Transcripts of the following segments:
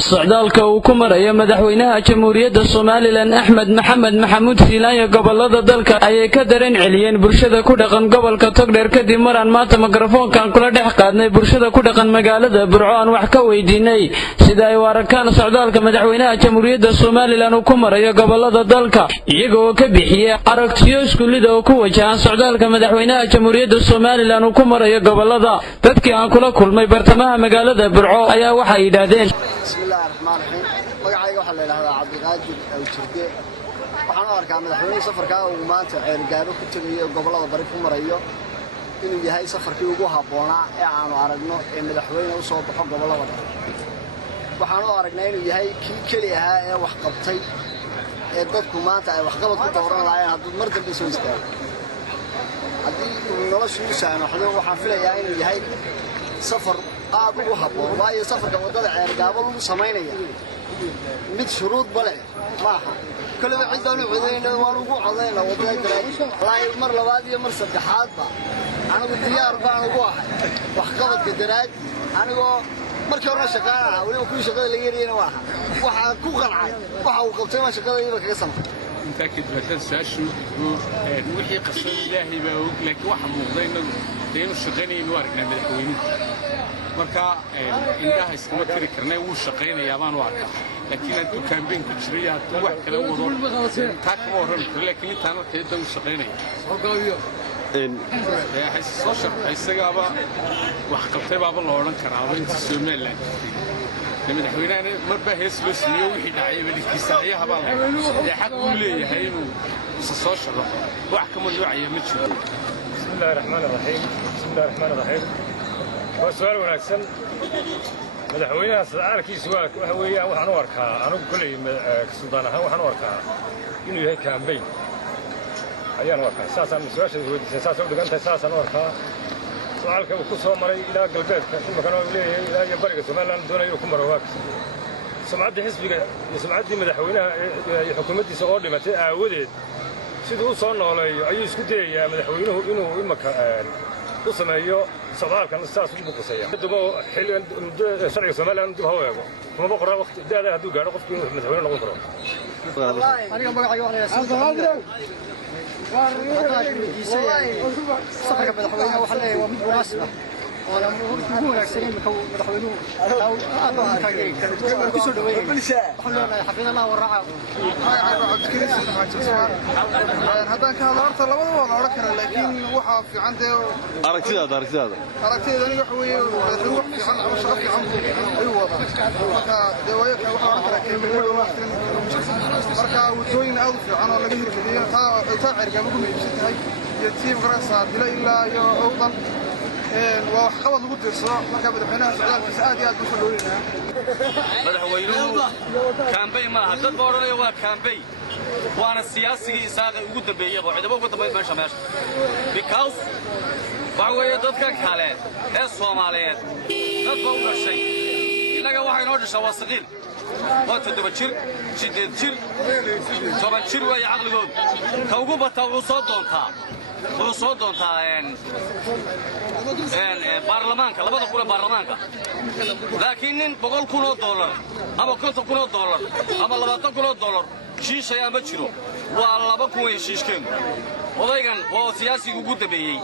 socdaalka uu ku marayo madaxweynaha jamhuuriyadda Soomaaliland Axmed Maxamed Maxamuud Siilaanyo gobolada dalka ayay ka dareen celiyeen bulshada ku dhaqan gobolka Togdheer kadib maraan maanta mikrofoonkan kula dhex qaadnay bulshada ku dhaqan magaalada Burco aan wax ka weydiinay sida ay u arkaan socdaalka madaxweynaha jamhuuriyadda Soomaaliland uu ku marayo gobolada dalka iyagoo ka bixiyay aragtiyo iskuulida oo ku wajahan socdaalka madaxweynaha jamhuuriyadda Soomaaliland uu ku marayo gobolada dadkii aan kula kulmay bartamaha magaalada Burco ayaa waxay yiraahdeen bismillaahir rahmaanir rahiim magacayga waxa la yiraahdaa Cabdiqaadir Awjirde waxaan u arkaa madaxweynaha safarka uu maanta ceelgaabo ku tagayo gobolada bari ku marayo inuu yahay safarkii ugu habboonaa ee aanu aragno ee madaxweynaha u soo baxo gobolada waxaan u aragnaa inuu yahay kii kaliya ahaa ee wax qabtay ee dadku maanta ay wax qabad ku dooran lahaayeen haddii mar dambe soo istaago haddii uu noloshu u saamaxdo waxaan filayaa inuu yahay safar aad ugu habboon waayo safarka wadada ceelgaabo lagu sameeynaya mid shuruud bale maaha kaliya cidaan u codeynaa waan ugu codeynaa wadada daraad mar labaad iyo mar saddexaadba anigu diyaar baan ugu ahay wax qabadka daraad anigoo markii hore shaqaalaha waliba ku shaqada la yeerayna waa waxa ku qancay waxa uu qabtay ma shaqada iyaga kaga samay متأكد مثلا ساشو وحي قصة إلهي بقول لك واحد مغضينا لأنه شغالين وارجنا مدحوين مركا إنها اسمه كذي كرنا وشقين يابان وارجع لكن أنتو كان بين كشرية توح كذا وضوء تاك مورم لكن أنت أنا تيجي وشقين حس صشر حس جابا وحقبت باب الله ورن كرامين تسمى لك مدحوينه marba hees loo sameeyo wixii dhacay badkiisayaha baa la xaq u leeyahay inuu soo shaqo wax kama noocayo ma jiro bismillaahir rahmaanir rahiim waa su'aal wanaagsan madaxweynaha sadaalkiisu waxa weeyaan waxaan u arkaa anigu kulay Suudaan ahaan waxaan u arkaa inuu yahay campaign ayaan u arkaa saasan su'aasha weydiisay saasan u dhigantahay saasan u arkaa su'aalka uu ku soo maray ilaa galbeedka kuma kana leeyahay ilaa iyo bariga Soomaaliland doonayo ku maro waag sumcadda xisbiga iyo sumcadda madaxweynaha iyo xukuumaddiisa oo dhimatay aawadeed sidoo soo nooleeyo ayuu isku dayayaa madaxweynuhu inuu imaka u sameeyo socdaalkan saas u buqsaya dadba xilligan sharciga Soomaaliland dib haweego kuma boqora waqti daada haduu gaaro qofkii inuu madaxweyne noqon karo aniga magacayga waxa صفحة مدحوينها وحنا ومناسبة وأنا مو ناقصين مدحوينه أو كاجين كسر دوين وحنا حفظ الله والرعاة هذا كان أرث الله والله أركنا لكن وحى في عنده أركتي هذا أنا وحوي روح في عنده وشرف في عنده أيوة هذا دوايك وحى أركنا كيف marka wadooyin aad u fiican oo laga hirgeliyay taa cirka lagu meeshay yatiim qarasa dila ilaa iyo awdan waa wax qabad lagu dirsado marka madaxweynaha socdaalkiisa aad iyo aad u soo dhaweynaa madaxweynuhu campaign ma hadda booranayo waa campaign waana siyaasigii isaaqay ugu dambeeyay oo cidaba ugu dambeeyay meesha because waxa weeye dadka kale ee Soomaaliyeed dad baa u dhashay inaga waxay noo dhashay wasqiil وتدبر شر شديد شر طبعا شر ويا عقلهم كوجو بتاع وصوتها يعني برلمان كلا بدو كله برلمان لكن بقول كله دولار أما كنت كله دولار أما لبعض كله دولار شيء شيء ما تشرو والله بكون شيء كم وضيعن وسياسي وجود بيجي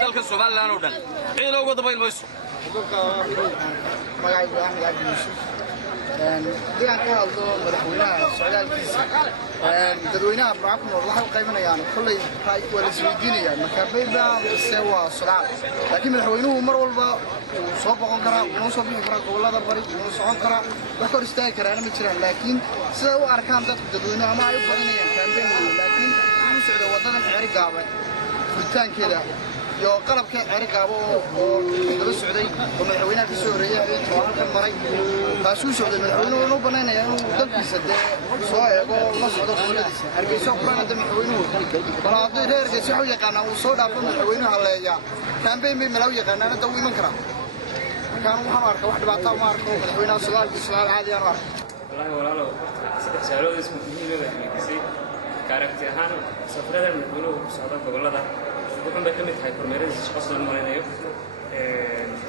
دلك السؤال لانه ده إيه لو قد بين بس ديان كهذا مدحوينها سعودالكيسا dadweynaha Burco waxa uu qaybanayaan kulay hay wala isweydiinayaan marka bayba sewa socdaal laakiin madaxweynuhu mar walba uu soo boqon karaa uu soo bixi karaa gobolada bari uu socon karaa wax kor istaagi karaa ma jiraan laakiin sida uu arkaan dadweynaha ma ay u badanayaan campaign laakiin uu socdo wadada Ceerigaabo furitaankeeda iyo qalabka Ceerigaabo oo daba socday oo madaxweynaha ka soo horeeyay oo halkan maray taasuu socday madaxweynuhu inuu banaanayay inuu dalkiisa soo eego la socdo goboladiisa hargeysa quraanada madaxweynuhu balaaday reerkiisa waxa yaqaanaa uu soo dhaafay madaxweynuhu haleeya campaign bay malaw yaqaanaa dad iman kara kan waxaan arkaa wax dhibaato ma arko madaxweynaha Soomaaliya caadi aan arko wallahi walaalo saddex saalood isku muhiimada ay kaaragti ahaan safarada madaxweynuhu ku socda gobolada wuxuu ka mid yahay kormeerada shaqo soo marinayo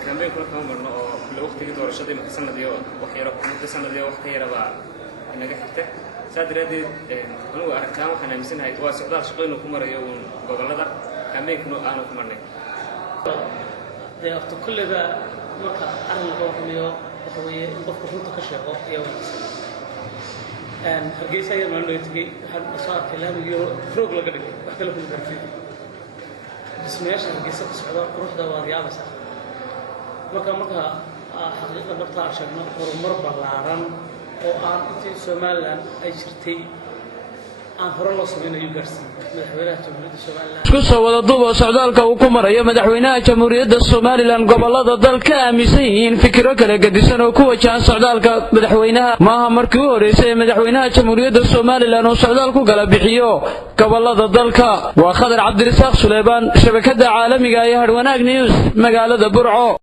كامبين كنا كمان مرنا كل وقت يجي دور الشدي مكسرنا ديو وحيرة مكسرنا ديو وحيرة بقى نجحته سادر هذه أنا أركان وحنا مسنا هاي تواصل دار شقينا كمرة يوم قبل هذا كامبين كنا أنا كمرنا يا أخت كل ذا مركا أنا القومية وهي نضف كل تكشف يوم hargeysa ayaan maalin tagay waxaan soo arkay laamiga roog laga dhigay wax kale ku darfid dhismayaasha hargeysa ka socda quruxda waa yaabaysa marka xaqiiqada bartaa sheegno horumar ballaaran oo aan intii Soomaaliland ay jirtay aan hore loo sameeyay gaarsiin madaxweynaha jamhuuriyadda Soomaaliland ku soo wada duuba socdaalka uu ku marayo madaxweynaha jamhuuriyadda Soomaaliland gobolada dalka aaminsan yihiin fikiro kala gedisan oo ku wajahan socdaalka madaxweynaha maaha markii uu horeysay madaxweynaha jamhuuriyadda Soomaaliland oo socdaal ku kala bixiyo gobolada dalka waa Khadar Cabdirasaaq Suleybaan shabakada caalamiga ee Harwanaag News magaalada Burco.